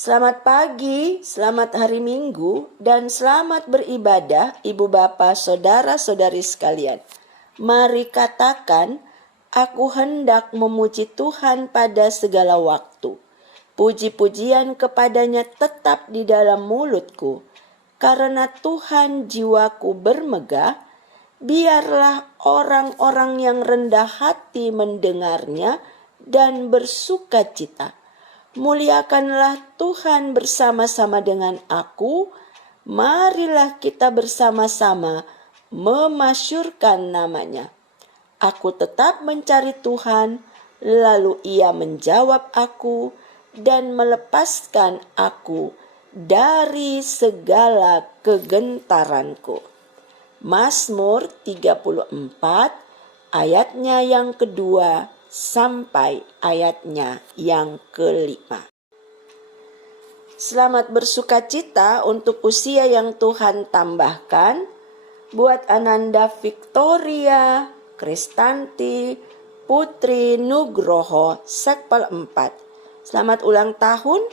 Selamat pagi, selamat hari Minggu, dan selamat beribadah Ibu Bapa, Saudara-saudari sekalian. Mari katakan, aku hendak memuji Tuhan pada segala waktu. Puji-pujian kepadanya tetap di dalam mulutku. Karena Tuhan jiwaku bermegah, biarlah orang-orang yang rendah hati mendengarnya dan bersukacita. Muliakanlah Tuhan bersama-sama dengan aku. Marilah kita bersama-sama memasyurkan namanya. Aku tetap mencari Tuhan, lalu Ia menjawab aku dan melepaskan aku dari segala kegentaranku. Mazmur 34 ayatnya yang kedua sampai ayatnya yang kelima. Selamat bersukacita untuk usia yang Tuhan tambahkan buat Ananda Victoria, Kristanti, Putri Nugroho, Sekpal 4. Selamat ulang tahun.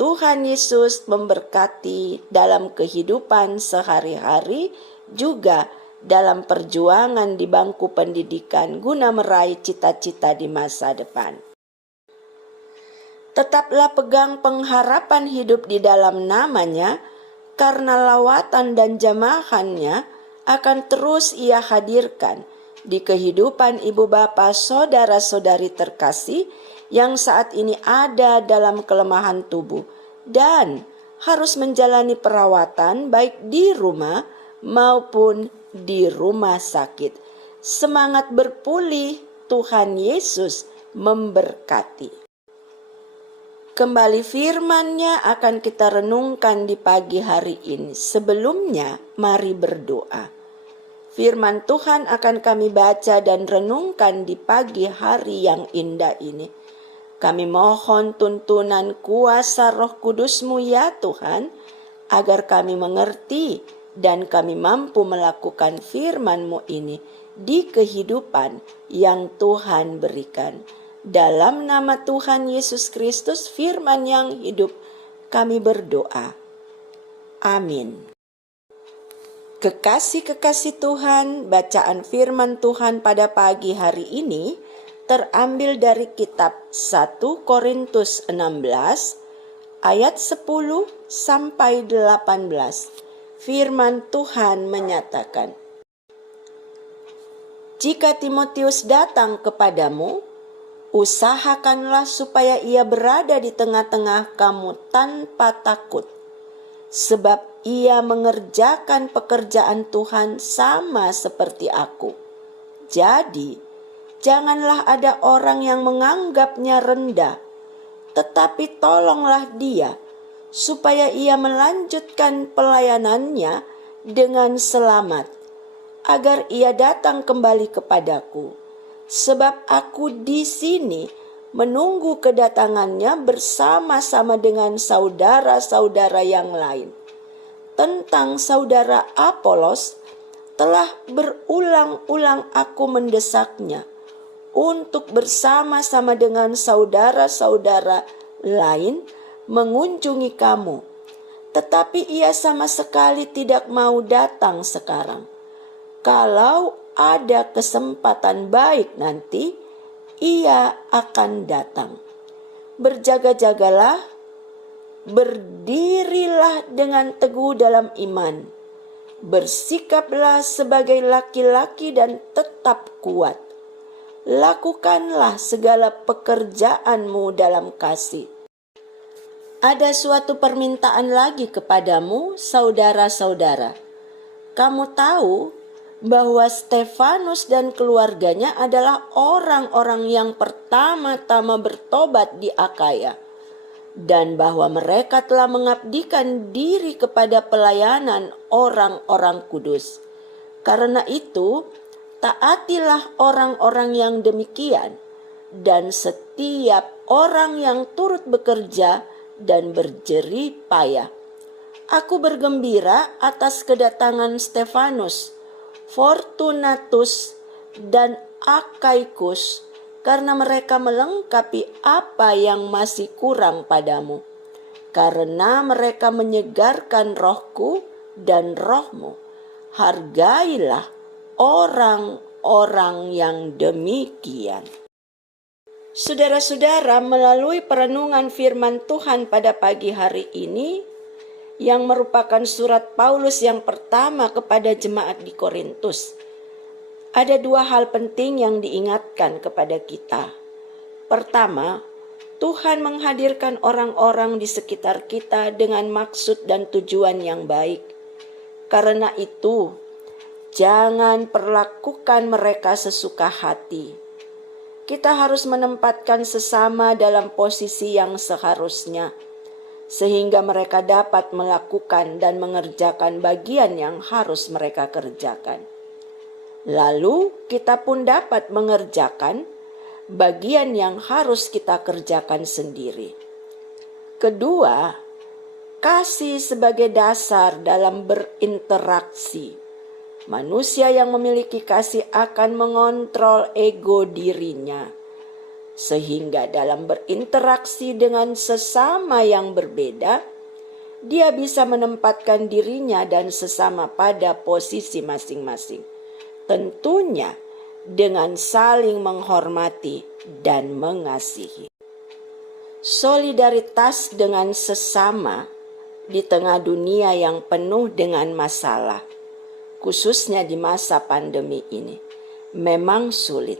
Tuhan Yesus memberkati dalam kehidupan sehari-hari, juga dalam perjuangan di bangku pendidikan guna meraih cita-cita di masa depan. Tetaplah pegang pengharapan hidup di dalam namanya, karena lawatan dan jamahannya akan terus Ia hadirkan di kehidupan ibu bapa, saudara-saudari terkasih yang saat ini ada dalam kelemahan tubuh dan harus menjalani perawatan baik di rumah maupun di rumah sakit. Semangat berpulih, Tuhan Yesus memberkati. Kembali firman-Nya akan kita renungkan di pagi hari ini. Sebelumnya, mari berdoa. Firman Tuhan akan kami baca dan renungkan di pagi hari yang indah ini. Kami mohon tuntunan kuasa Roh Kudus-Mu ya Tuhan, agar kami mengerti dan kami mampu melakukan firman-Mu ini di kehidupan yang Tuhan berikan. Dalam nama Tuhan Yesus Kristus, firman yang hidup, kami berdoa. Amin. Kekasih-kekasih Tuhan, bacaan firman Tuhan pada pagi hari ini terambil dari kitab 1 Korintus 16 ayat 10 sampai 18. Firman Tuhan menyatakan, jika Timotius datang kepadamu, usahakanlah supaya ia berada di tengah-tengah kamu tanpa takut, sebab ia mengerjakan pekerjaan Tuhan sama seperti aku. Jadi, janganlah ada orang yang menganggapnya rendah, tetapi tolonglah dia, supaya ia melanjutkan pelayanannya dengan selamat, agar ia datang kembali kepadaku. Sebab aku di sini menunggu kedatangannya bersama-sama dengan saudara-saudara yang lain. Tentang saudara Apolos, telah berulang-ulang aku mendesaknya untuk bersama-sama dengan saudara-saudara lain mengunjungi kamu. Tetapi ia sama sekali tidak mau datang sekarang. Kalau ada kesempatan baik nanti, ia akan datang. Berjaga-jagalah, berdirilah dengan teguh dalam iman. Bersikaplah sebagai laki-laki dan tetap kuat. Lakukanlah segala pekerjaanmu dalam kasih. Ada suatu permintaan lagi kepadamu, saudara-saudara. Kamu tahu bahwa Stefanus dan keluarganya adalah orang-orang yang pertama-tama bertobat di Akaya, dan bahwa mereka telah mengabdikan diri kepada pelayanan orang-orang kudus. Karena itu, taatilah orang-orang yang demikian, dan setiap orang yang turut bekerja dan berjerih payah. Aku bergembira atas kedatangan Stefanus, Fortunatus, dan Akaikus, karena mereka melengkapi apa yang masih kurang padamu. karena mereka menyegarkan rohku dan rohmu. Hargailah orang-orang yang demikian. Saudara-saudara, melalui perenungan firman Tuhan pada pagi hari ini, yang merupakan surat Paulus yang pertama kepada jemaat di Korintus, ada dua hal penting yang diingatkan kepada kita. Pertama, Tuhan menghadirkan orang-orang di sekitar kita dengan maksud dan tujuan yang baik. Karena itu, jangan perlakukan mereka sesuka hati. Kita harus menempatkan sesama dalam posisi yang seharusnya, sehingga mereka dapat melakukan dan mengerjakan bagian yang harus mereka kerjakan. Lalu kita pun dapat mengerjakan bagian yang harus kita kerjakan sendiri. Kedua, kasih sebagai dasar dalam berinteraksi. Manusia yang memiliki kasih akan mengontrol ego dirinya, sehingga dalam berinteraksi dengan sesama yang berbeda, dia bisa menempatkan dirinya dan sesama pada posisi masing-masing. Tentunya dengan saling menghormati dan mengasihi. Solidaritas dengan sesama di tengah dunia yang penuh dengan masalah, khususnya di masa pandemi ini, memang sulit.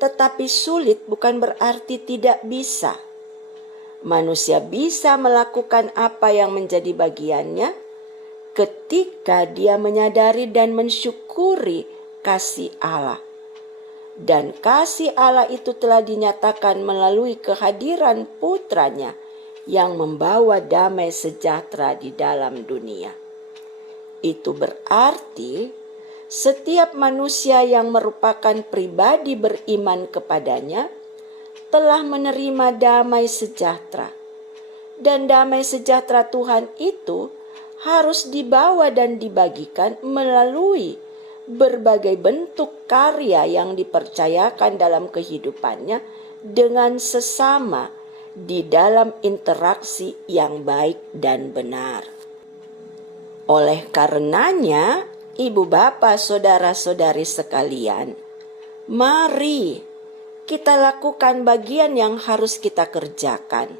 Tetapi sulit bukan berarti tidak bisa. Manusia bisa melakukan apa yang menjadi bagiannya ketika dia menyadari dan mensyukuri kasih Allah. Dan kasih Allah itu telah dinyatakan melalui kehadiran putranya yang membawa damai sejahtera di dalam dunia. Itu berarti setiap manusia yang merupakan pribadi beriman kepadanya telah menerima damai sejahtera. Dan damai sejahtera Tuhan itu harus dibawa dan dibagikan melalui berbagai bentuk karya yang dipercayakan dalam kehidupannya dengan sesama di dalam interaksi yang baik dan benar. Oleh karenanya, ibu bapa, saudara-saudari sekalian, mari kita lakukan bagian yang harus kita kerjakan,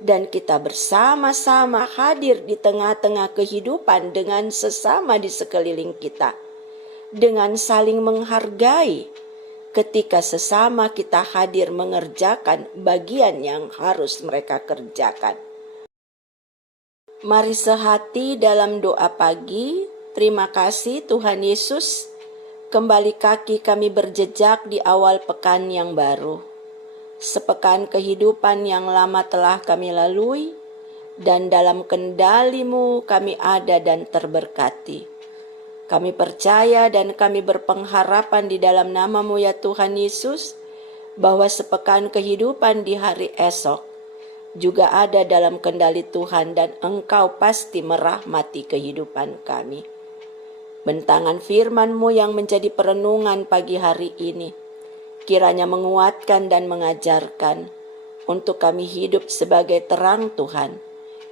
dan kita bersama-sama hadir di tengah-tengah kehidupan dengan sesama di sekeliling kita, dengan saling menghargai ketika sesama kita hadir mengerjakan bagian yang harus mereka kerjakan. Mari sehati dalam doa pagi. Terima kasih Tuhan Yesus, kembali kaki kami berjejak di awal pekan yang baru. Sepekan kehidupan yang lama telah kami lalui, dan dalam kendali-Mu kami ada dan terberkati. Kami percaya dan kami berpengharapan di dalam nama-Mu ya Tuhan Yesus, bahwa sepekan kehidupan di hari esok juga ada dalam kendali Tuhan, dan Engkau pasti merahmati kehidupan kami. Bentangan firman-Mu yang menjadi perenungan pagi hari ini, kiranya menguatkan dan mengajarkan untuk kami hidup sebagai terang Tuhan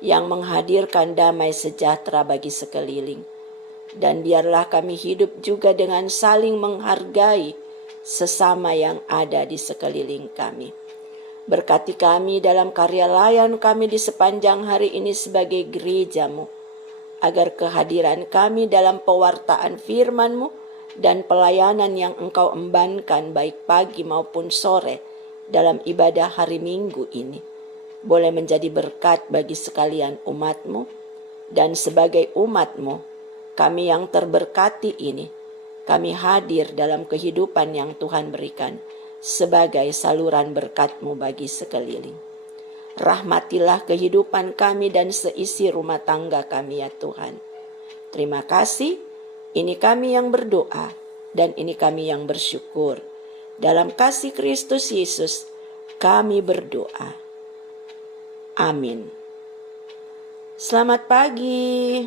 yang menghadirkan damai sejahtera bagi sekeliling. Dan biarlah kami hidup juga dengan saling menghargai sesama yang ada di sekeliling kami. Berkati kami dalam karya layan kami di sepanjang hari ini sebagai gereja-Mu, agar kehadiran kami dalam pewartaan firman-Mu dan pelayanan yang Engkau embankan baik pagi maupun sore dalam ibadah hari Minggu ini boleh menjadi berkat bagi sekalian umat-Mu. Dan sebagai umat-Mu, kami yang terberkati ini, kami hadir dalam kehidupan yang Tuhan berikan sebagai saluran berkat-Mu bagi sekeliling. Rahmatilah kehidupan kami dan seisi rumah tangga kami ya Tuhan. Terima kasih, ini kami yang berdoa dan ini kami yang bersyukur. Dalam kasih Kristus Yesus kami berdoa. Amin. Selamat pagi.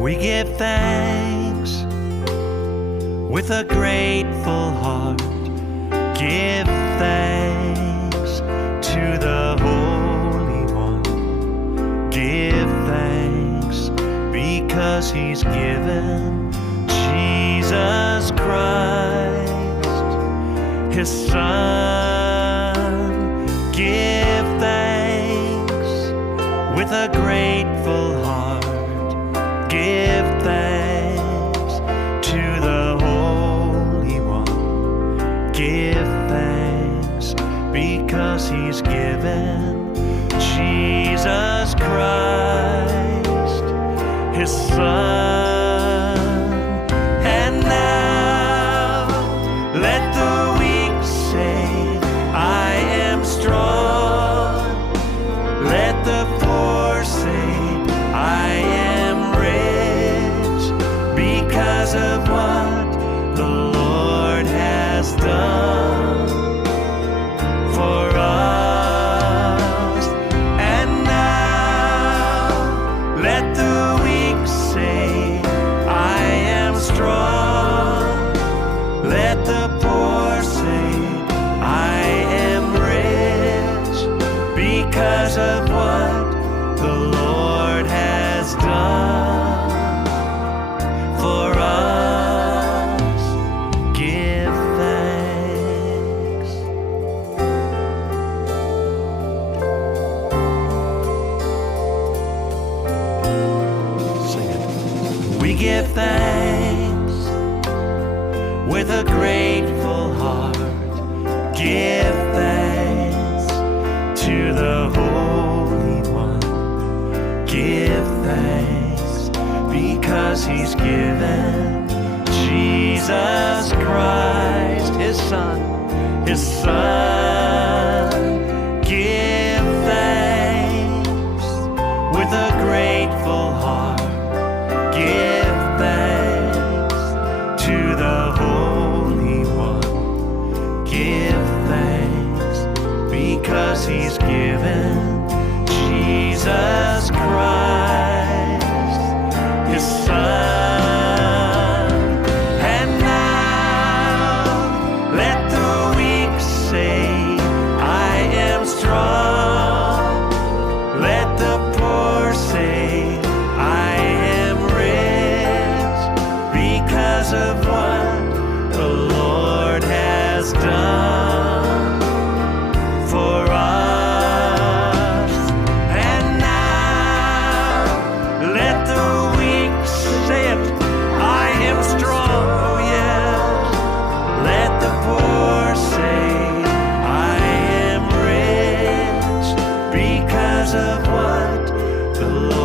We give thanks with a grateful heart. Give thanks to the Holy One. Give thanks because He's given Jesus Christ, His Son. Give thanks with a grateful heart. Give thanks to the Holy One. Give thanks because He's given Jesus Christ, His Son. And now let the weak say, I am strong. Let the poor say, I am rich because of what the Lord has done for us. And now let the weak say, I am strong. Let the poor say, I am rich because of what the Lord has done for us. Give thanks. Sing it. We give thanks with a grateful heart. Give thanks to the Holy One. Give thanks because He's given Jesus Christ, His Son, His Son. Give thanks with a grateful heart. Give thanks to the Holy One. Give thanks because He's given Jesus Christ, His Son. And now let the weak say, I am strong. Let the poor say, I am rich because of what the Lord has done for us. And now let the weak say it, I am strong, oh yes. Let the poor say, I am rich because of what the Lord